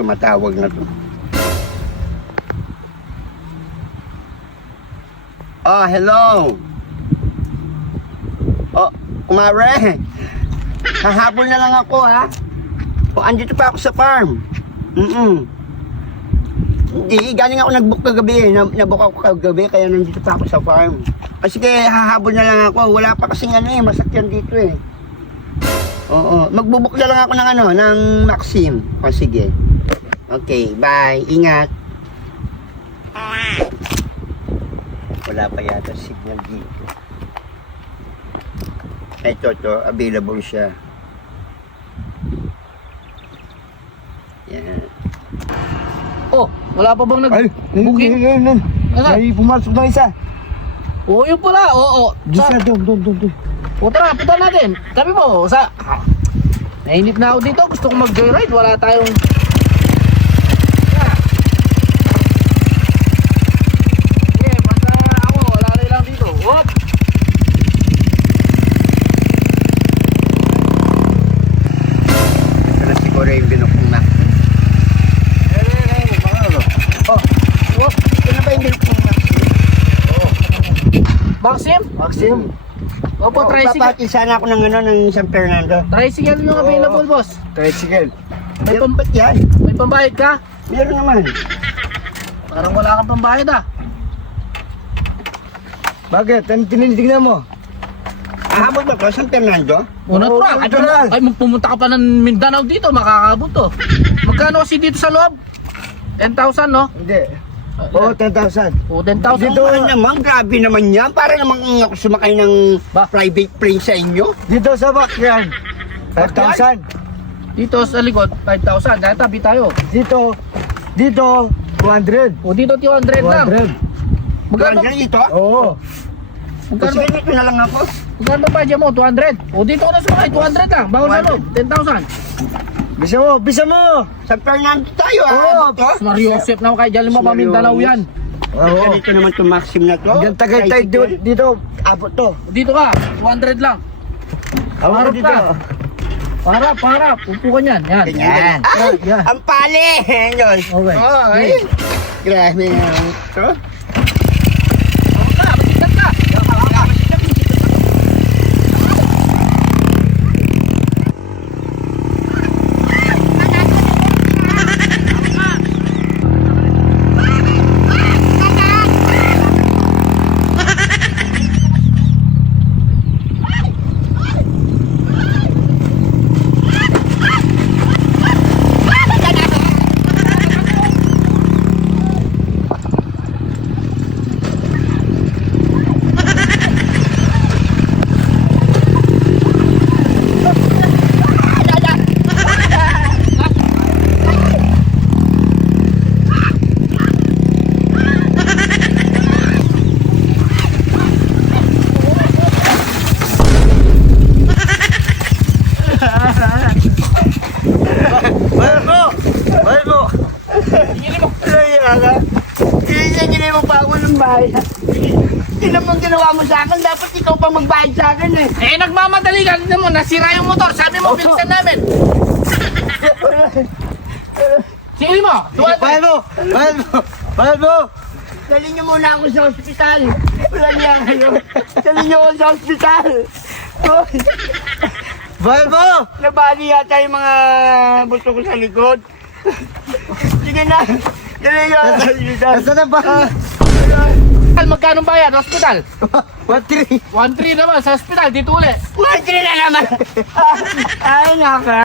tumatawag na to. Oh, hello. Oh, kumare. Hahabol na lang ako, ha? O, andito pa ako sa farm. Hindi, galing ako nag-book kagabi. Nabook ako kagabi, kaya nandito pa ako sa farm. Kasi hahabol na lang ako. Wala pa kasing masakyan dito eh. Oo, magbubook na lang ako ng Maxim. O, sige. Okay, bye. Ingat. Wala pa yata signal dito. Ito, available siya. Yan. Oh, wala pa bang nag-booking? Ay, pumasok na isa. Oo, yun pala. Oo. Doon. O tara, punta natin. Sabi mo, nainip na ako dito. Gusto kong mag-joyride. Wala tayong... Sige, basta ako. Wala rin lang dito. Hop! Ito na siguro yung binok ng Maxim. Hop! Ito na ba yung binok ng Maxim? Maxim? Opo, tricycle. Papati sana ako ng San Fernando. Tricycle yung available, boss. Tricycle. May Ba't yan? May pambayad ka? Meron naman. Parang wala kang pambayad ah. Bakit? Ano tinitignan mo? Ahabol ba ito? San Fernando? Natural. natural. Ay, pumunta ka pa ng Mindanao dito, makakabot to. Magkano kasi dito sa loob? 10,000, no? Hindi. Oo, 10,000. O, 10,000. Dito. Ano naman, grabe naman yan. Para naman ako sumakay ng private plane sa inyo. Dito sa backyard. 5,000. Dito sa likod, 5,000. Dahil tabi tayo. Dito 200. O, dito 200 lang. 200. Magkano? Magkano dito? Oo. Magkano? Kasi dito na lang ako. Magkano ba dyan mo? 200. O, dito ko na sumakay, 200 lang. Bawal sa loob, 10,000. Bisa mo. San Fernando tayo, Oo. to. Mario Joseph na kay Diyan mo pa Mindanao yan. Oo. Dito naman itong Maxim na to. Hanggang Tagaytay dito, abot to. Dito ka, 200 lang. Abot dito. Harap. Upo ka niyan. Yan. Ganyan. Ay, Yan. ang pali! Yun. Okay. Oh, ay. Grabe naman ito. Basikat ka. Hindi mo pa ako ng bayad. Hindi naman ginawa mo sa akin. Dapat ikaw pa magbayad sa akin eh. Eh, nagmamadali ka. Tignan mo, nasira yung motor. Sabi mo, bilisan namin. Sige mo, 200. Bayad mo. Dali niyo muna ako sa ospital. Wala niya kayo. Dali niyo ako sa ospital. Bayad mo. Nabali yata yung mga buto ko sa likod. Sige na. Dali niyo ako sa ospital. Asa na ba? Magkano bayad? Hospital? 1-3. 1,300 naman sa hospital. Dito ulit. Madre na naman. Ay, naka.